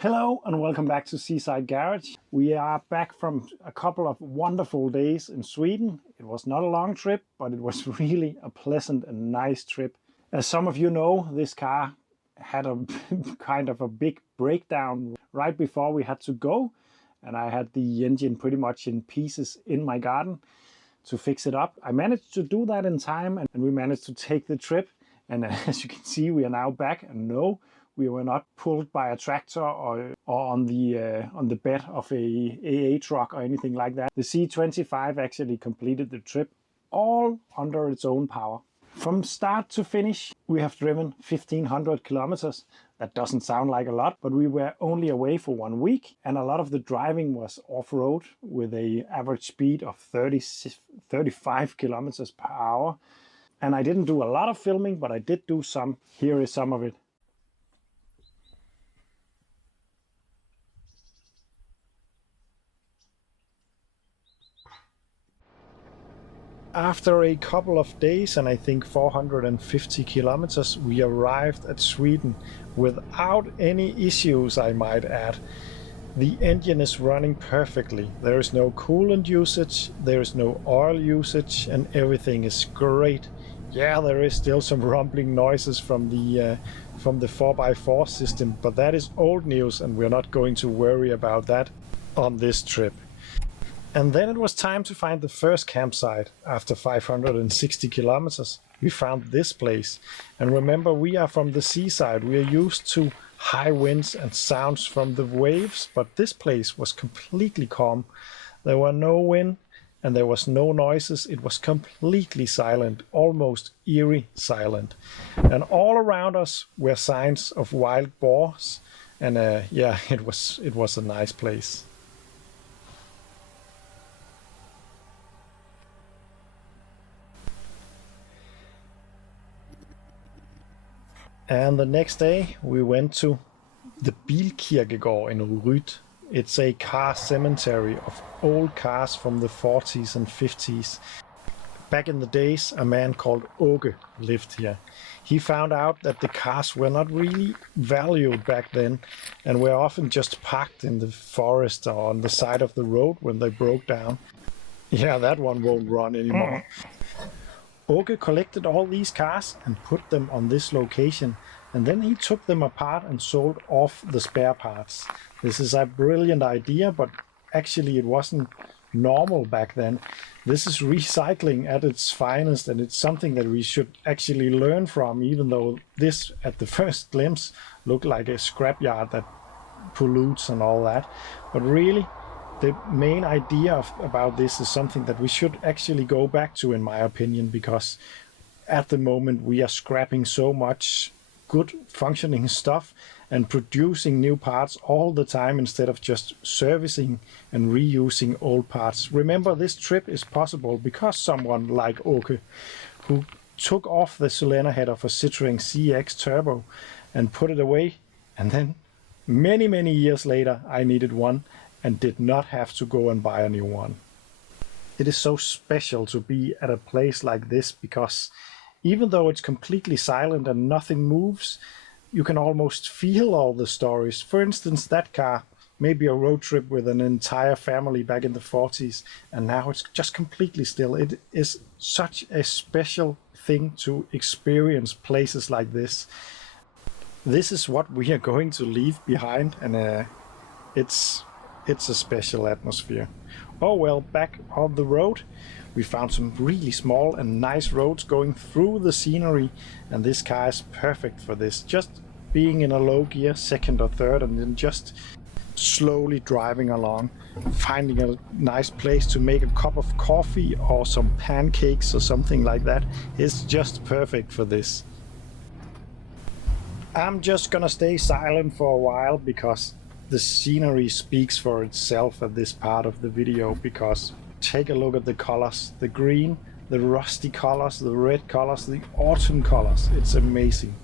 Hello and welcome back to Seaside Garage. We are back from a couple of wonderful days in Sweden. It was not a long trip, but it was really a pleasant and nice trip. As some of you know, this car had a kind of a big breakdown right before we had to go. And I had the engine pretty much in pieces in my garden to fix it up. I managed to do that in time and we managed to take the trip. And as you can see, we are now back, and no, we were not pulled by a tractor or on the bed of a AA truck or anything like that. The C25 actually completed the trip all under its own power. From start to finish, we have driven 1,500 kilometers. That doesn't sound like a lot, but we were only away for 1 week, and a lot of the driving was off-road with an average speed of 35 kilometers per hour. And I didn't do a lot of filming, but I did do some. Here is some of it. After a couple of days and I think 450 kilometers, we arrived at Sweden without any issues, I might add. The engine is running perfectly. There is no coolant usage, there is no oil usage, and everything is great. Yeah, there is still some rumbling noises from the 4x4 system, but that is old news and we're not going to worry about that on this trip. And then it was time to find the first campsite. After 560 kilometers, we found this place. And remember, we are from the seaside. We are used to high winds and sounds from the waves, but this place was completely calm. There were no wind and there was no noises. It was completely silent, almost eerie silent. And all around us were signs of wild boars. And yeah, it was a nice place. And the next day we went to the Bilkirkegård in Ryd. It's a car cemetery of old cars from the 40s and 50s. Back in the days, a man called Åke lived here. He found out that the cars were not really valued back then and were often just parked in the forest or on the side of the road when they broke down. Yeah, that one won't run anymore. Åke collected all these cars and put them on this location, and then he took them apart and sold off the spare parts. This is a brilliant idea, but actually it wasn't normal back then. This is recycling at its finest, and it's something that we should actually learn from, even though this at the first glimpse looked like a scrapyard that pollutes and all that. But really, the main idea about this is something that we should actually go back to, in my opinion, because at the moment we are scrapping so much good functioning stuff and producing new parts all the time instead of just servicing and reusing old parts. Remember, this trip is possible because someone like Åke, who took off the cylinder head of a Citroen CX Turbo and put it away, and then many years later I needed one and did not have to go and buy a new one. It is so special to be at a place like this because even though it's completely silent and nothing moves, you can almost feel all the stories. For instance, that car, maybe a road trip with an entire family back in the 40s, and now it's just completely still. It is such a special thing to experience places like this. This is what we are going to leave behind, and it's a special atmosphere. Oh well, back on the road, we found some really small and nice roads going through the scenery, and this car is perfect for this. Just being in a low gear, second or third, and then just slowly driving along, finding a nice place to make a cup of coffee or some pancakes or something like that is just perfect for this. I'm just gonna stay silent for a while because the scenery speaks for itself at this part of the video, because take a look at the colors, the green, the rusty colors, the red colors, the autumn colors. It's amazing.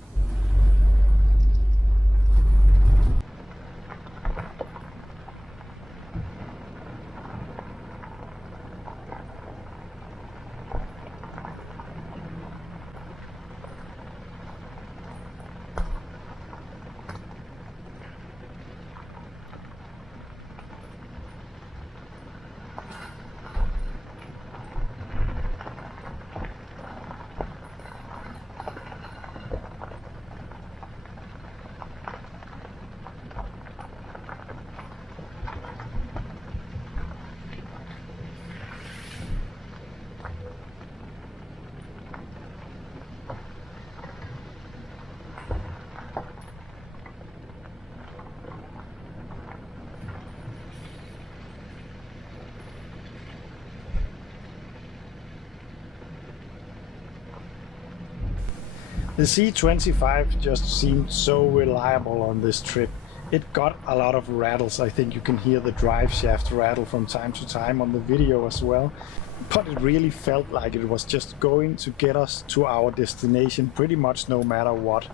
The C25 just seemed so reliable on this trip. It got a lot of rattles. I think you can hear the drive shaft rattle from time to time on the video as well. But it really felt like it was just going to get us to our destination pretty much no matter what.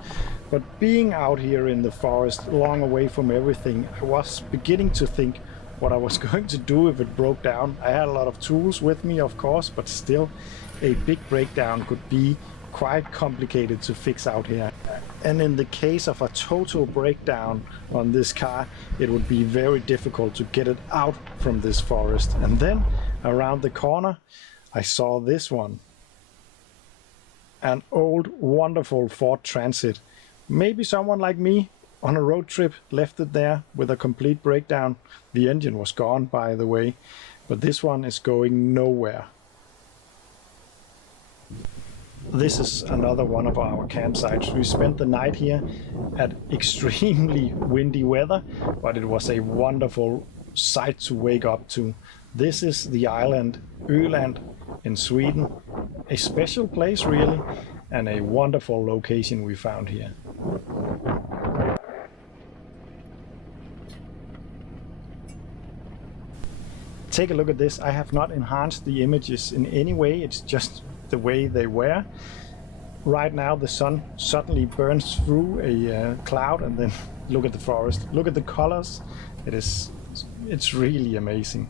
But being out here in the forest, long away from everything, I was beginning to think what I was going to do if it broke down. I had a lot of tools with me, of course, but still a big breakdown could be quite complicated to fix out here. And in the case of a total breakdown on this car, it would be very difficult to get it out from this forest. And then around the corner, I saw this one. An old, wonderful Ford Transit. Maybe someone like me on a road trip left it there with a complete breakdown. The engine was gone, by the way, but this one is going nowhere. This is another one of our campsites. We spent the night here at extremely windy weather, but it was a wonderful sight to wake up to. This is the island Oland in Sweden. A special place really, and a wonderful location we found here. Take a look at this. I have not enhanced the images in any way. It's just the way they were. Right now the sun suddenly burns through a cloud, and then look at the forest. Look at the colors. It's really amazing.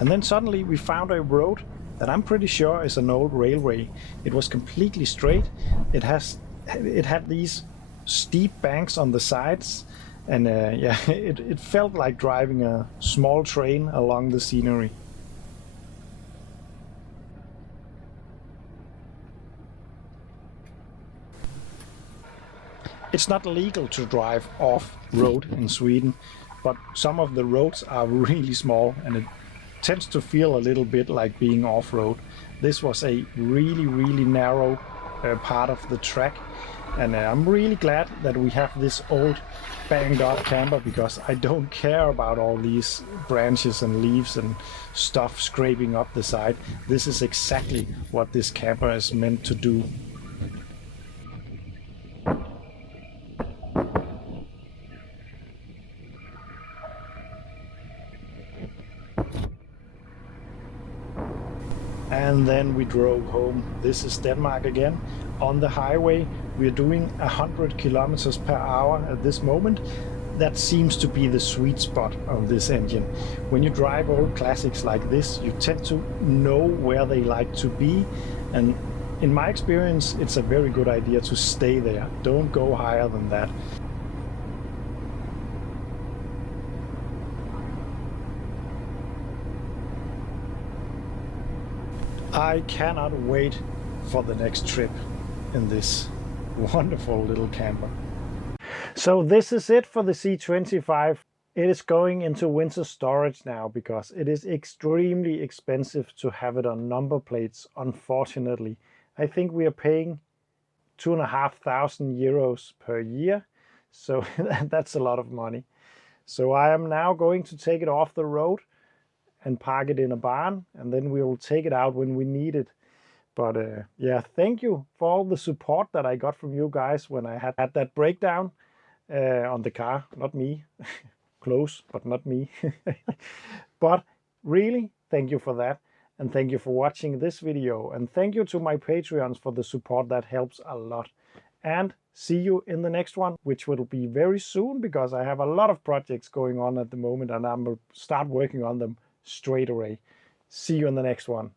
And then suddenly we found a road that I'm pretty sure is an old railway. It was completely straight. It had these steep banks on the sides, and yeah, it felt like driving a small train along the scenery. It's not legal to drive off-road in Sweden, but some of the roads are really small, and it tends to feel a little bit like being off-road. This was a really narrow part of the track, and I'm really glad that we have this old banged up camper, because I don't care about all these branches and leaves and stuff scraping up the side. This is exactly what this camper is meant to do. And then we drove home. This is Denmark again. On the highway, we're doing 100 kilometers per hour at this moment. That seems to be the sweet spot of this engine. When you drive old classics like this, you tend to know where they like to be. And in my experience, it's a very good idea to stay there. Don't go higher than that. I cannot wait for the next trip in this wonderful little camper. So this is it for the C25. It is going into winter storage now because it is extremely expensive to have it on number plates, unfortunately. I think we are paying 2,500 euros per year, so that's a lot of money. So I am now going to take it off the road and park it in a barn, and then we will take it out when we need it. But yeah, thank you for all the support that I got from you guys when I had that breakdown on the car. Not me. Close, but not me. But really, thank you for that. And thank you for watching this video. And thank you to my Patreons for the support. That helps a lot. And see you in the next one, which will be very soon, because I have a lot of projects going on at the moment, and I'm going to start working on them straight away. See you in the next one.